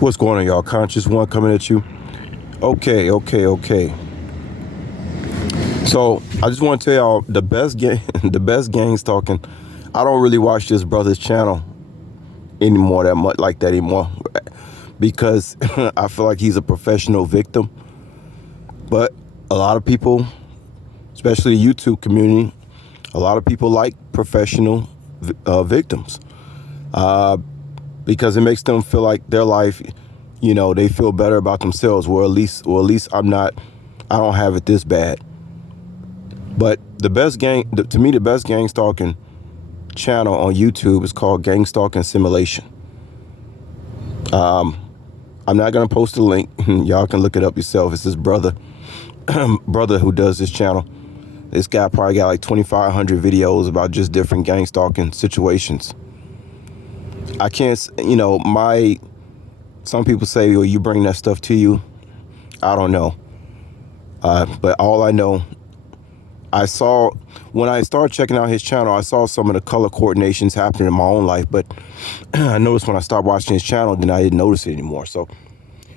What's going on, y'all? Conscious One coming at you. Okay. So I just want to tell y'all the best game, the best gang stalking. I don't really watch this brother's channel anymore that much like that anymore because I feel like he's a professional victim. But a lot of people, especially the YouTube community, a lot of people like professional victims because it makes them feel like their life, they feel better about themselves, or at least I don't have it this bad. But to me, the best gang stalking channel on YouTube is called Gang Stalking Simulation. I'm not gonna post a link. Y'all can look it up yourself. It's this brother who does this channel. This guy probably got like 2,500 videos about just different gang stalking situations. I can't, some people say, well, you bring that stuff to you. I don't know. But all I know, when I started checking out his channel, I saw some of the color coordinations happening in my own life. But I noticed when I started watching his channel, then I didn't notice it anymore. So,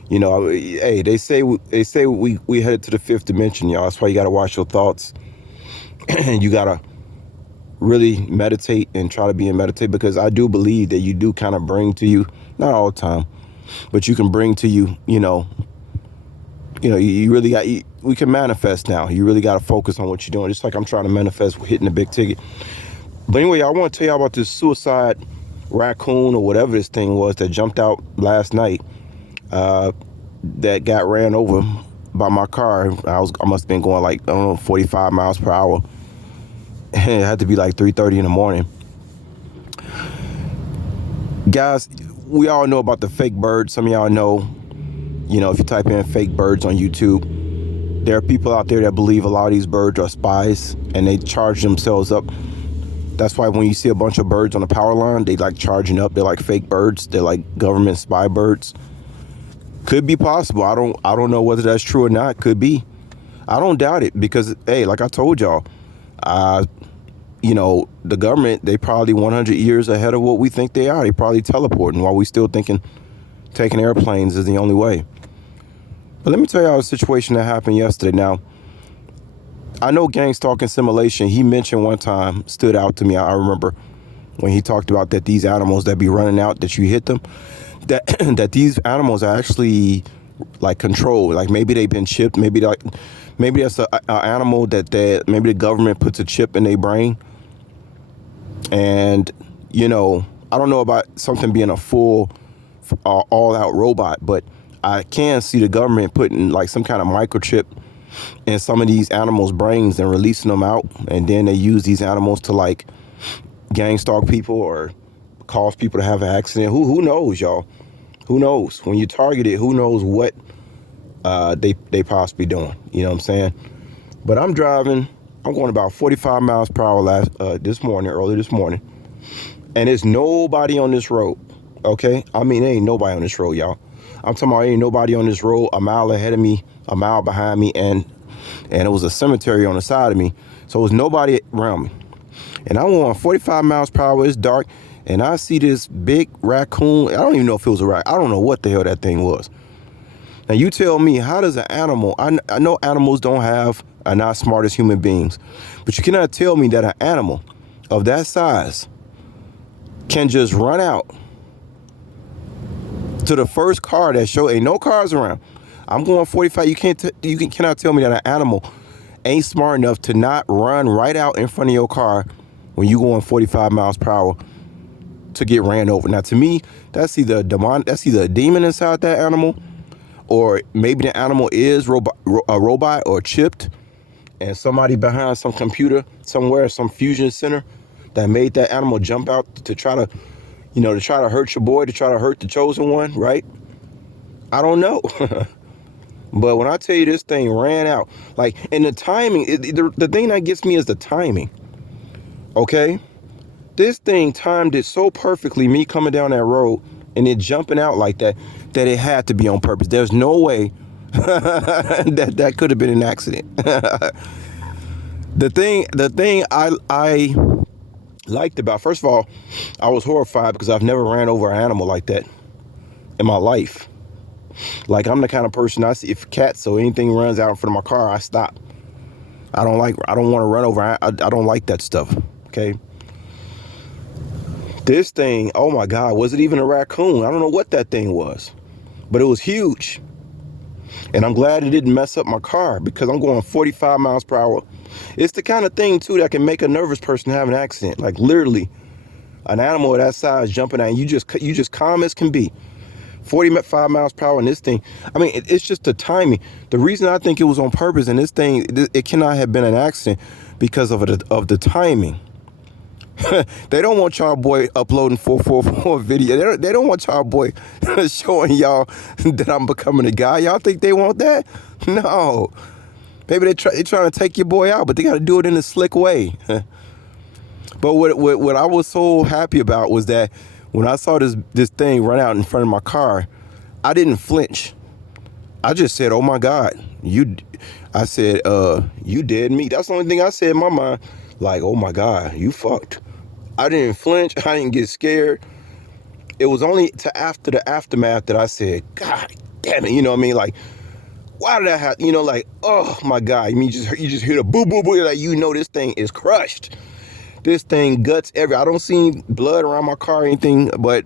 hey, they say we headed to the fifth dimension, y'all. That's why you got to watch your thoughts. You got to really meditate and try to be in meditate, because I do believe that you do kind of bring to you, not all the time, but you can bring to you, you really got, we can manifest now. You really got to focus on what you're doing. Just like I'm trying to manifest hitting the big ticket. But anyway, I want to tell you about this suicide raccoon or whatever this thing was that jumped out last night, that got ran over by my car. I must have been going like, I don't know, 45 miles per hour. It had to be like 3:30 in the morning. Guys, we all know about the fake birds. Some of y'all know, if you type in fake birds on YouTube, there are people out there that believe a lot of these birds are spies and they charge themselves up. That's why when you see a bunch of birds on the power line, they like charging up. They're like fake birds. They're like government spy birds. Could be possible. I don't know whether that's true or not. Could be. I don't doubt it, because, hey, like I told y'all, the government, they probably 100 years ahead of what we think they are. They probably teleporting while we still thinking taking airplanes is the only way. But let me tell y'all a situation that happened yesterday. Now, I know gang stalking simulation, he mentioned one time, stood out to me. I remember when he talked about that these animals that be running out, that you hit them, that that these animals are actually like controlled. Like maybe they've been chipped. Maybe that's a animal that maybe the government puts a chip in their brain. And, I don't know about something being a full, all-out robot, but I can see the government putting like some kind of microchip in some of these animals' brains and releasing them out. And then they use these animals to like gang stalk people or cause people to have an accident. Who knows, y'all? Who knows? When you target it, who knows what they possibly doing. You know what I'm saying? But I'm driving. I'm going about 45 miles per hour early this morning. And there's nobody on this road, okay? I mean, there ain't nobody on this road, y'all. I'm talking about ain't nobody on this road a mile ahead of me, a mile behind me, and it was a cemetery on the side of me. So it was nobody around me. And I'm going 45 miles per hour. It's dark. And I see this big raccoon. I don't even know if it was a raccoon. I don't know what the hell that thing was. Now, you tell me, how does an animal, I know animals are not smart as human beings, but you cannot tell me that an animal of that size can just run out to the first car that ain't no cars around. I'm going 45. You cannot tell me that an animal ain't smart enough to not run right out in front of your car when you going 45 miles per hour to get ran over. Now, to me, that's either a demon inside that animal, or maybe the animal is a robot or chipped, and somebody behind some computer somewhere, some fusion center, that made that animal jump out to try to hurt your boy, to try to hurt the chosen one, right? I don't know. But when I tell you this thing ran out, like, and the timing, the thing that gets me is the timing, okay? This thing timed it so perfectly, me coming down that road and it jumping out like that it had to be on purpose. There's no way that could have been an accident. The thing I liked about, first of all, I was horrified because I've never ran over an animal like that. in my life. Like, I'm the kind of person, I see if cats or anything runs out in front of my car, I stop. I don't want to run over. I don't like that stuff. Okay. This thing, oh my God, was it even a raccoon? I don't know what that thing was, but it was huge. And I'm glad it didn't mess up my car because I'm going 45 miles per hour. It's the kind of thing too that can make a nervous person have an accident. Like, literally, an animal of that size jumping at you, you just calm as can be. 45 miles per hour in this thing. I mean, it's just the timing. The reason I think it was on purpose, and this thing, it cannot have been an accident because of the timing. They don't want y'all boy uploading 444 video. They don't want y'all boy showing y'all that I'm becoming a guy. Y'all think they want that? No. Maybe they trying to take your boy out, but they got to do it in a slick way. But what I was so happy about was that when I saw this thing run out in front of my car, I didn't flinch. I just said, "Oh my God, you!" I said, "You dead meat." That's the only thing I said in my mind. Like, "Oh my God, you fucked." I didn't flinch. I didn't get scared. It was only after the aftermath that I said, "God damn it!" You know what I mean? Like, why did that happen? You know, like, oh my God. You just hear the boo boo boo. Like, you know, this thing is crushed. This thing guts every. I don't see blood around my car or anything, but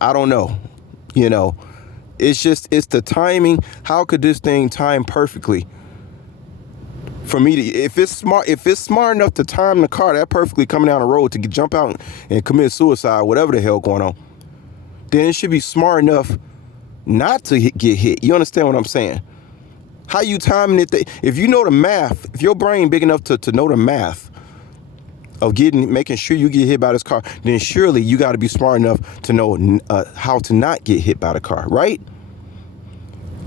I don't know. You know, it's the timing. How could this thing time perfectly for me to, if it's smart enough to time the car that perfectly coming down the road to jump out and commit suicide, whatever the hell going on, then it should be smart enough not to get hit. You understand what I'm saying? How you timing it? If you know the math, if your brain big enough to know the math of making sure you get hit by this car, then surely you got to be smart enough to know how to not get hit by the car, right?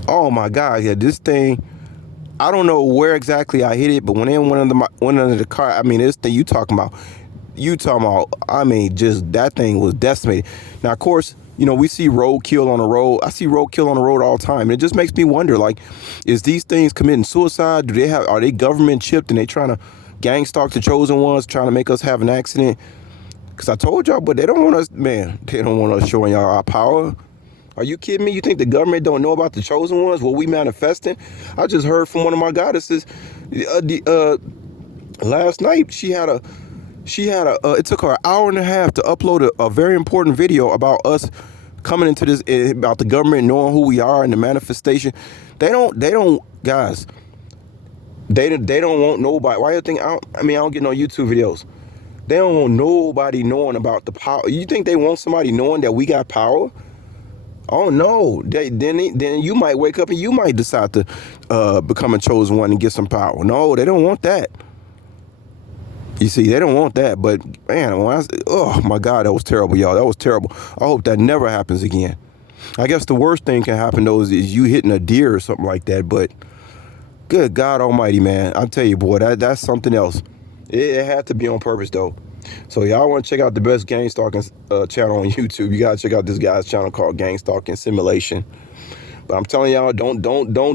Oh my God, yeah, this thing, I don't know where exactly I hit it, but when it went under the car, I mean, this thing you talking about, I mean, just that thing was decimated. Now, of course, you know, we see roadkill on the road. I see roadkill on the road all the time. And it just makes me wonder, like, is these things committing suicide? Are they government chipped and they trying to gang stalk the chosen ones, trying to make us have an accident? Because I told y'all, but they don't want us, man, they don't want us showing y'all our power. Are you kidding me? You think the government don't know about the chosen ones? What we manifesting? I just heard from one of my goddesses last night. It took her an hour and a half to upload a very important video about us coming into this, about the government knowing who we are and the manifestation. They don't, guys. They don't want nobody. Why you think? I don't get no YouTube videos. They don't want nobody knowing about the power. You think they want somebody knowing that we got power? Oh no! Then you might wake up and you might decide to become a chosen one and get some power. No, they don't want that. You see, they don't want that. But man, oh my God, that was terrible, y'all. That was terrible. I hope that never happens again. I guess the worst thing can happen though is you hitting a deer or something like that. But good God Almighty, man, I tell you, boy, that's something else. It had to be on purpose though. So y'all want to check out the best gang stalking channel on YouTube? You gotta check out this guy's channel called Gang Stalking Simulation. But I'm telling y'all, don't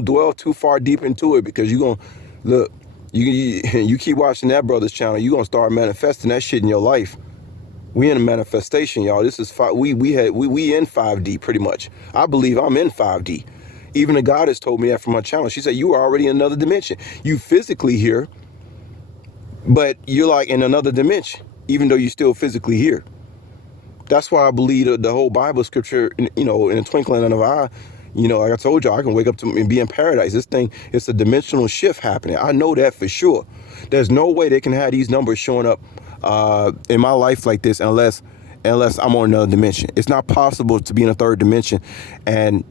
dwell too far deep into it, because you gonna look. You keep watching that brother's channel, you gonna start manifesting that shit in your life. We in a manifestation, y'all. This is we in 5D pretty much. I believe I'm in 5D. Even the goddess told me that from her channel. She said you are already in another dimension. You physically here, but you're like in another dimension, even though you're still physically here. That's why I believe the whole Bible scripture, you know, in a twinkling of an eye, you know, like I told you, I can wake up and be in paradise. This thing, it's a dimensional shift happening. I know that for sure. There's no way they can have these numbers showing up in my life like this unless I'm on another dimension. It's not possible to be in a third dimension and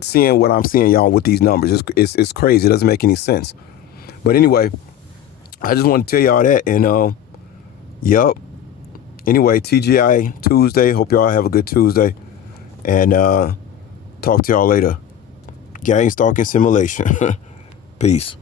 seeing what I'm seeing, y'all, with these numbers. It's crazy. It doesn't make any sense. But anyway, I just want to tell y'all that. And yup. Anyway, TGI Tuesday. Hope y'all have a good Tuesday. And talk to y'all later. Gang stalking simulation. Peace.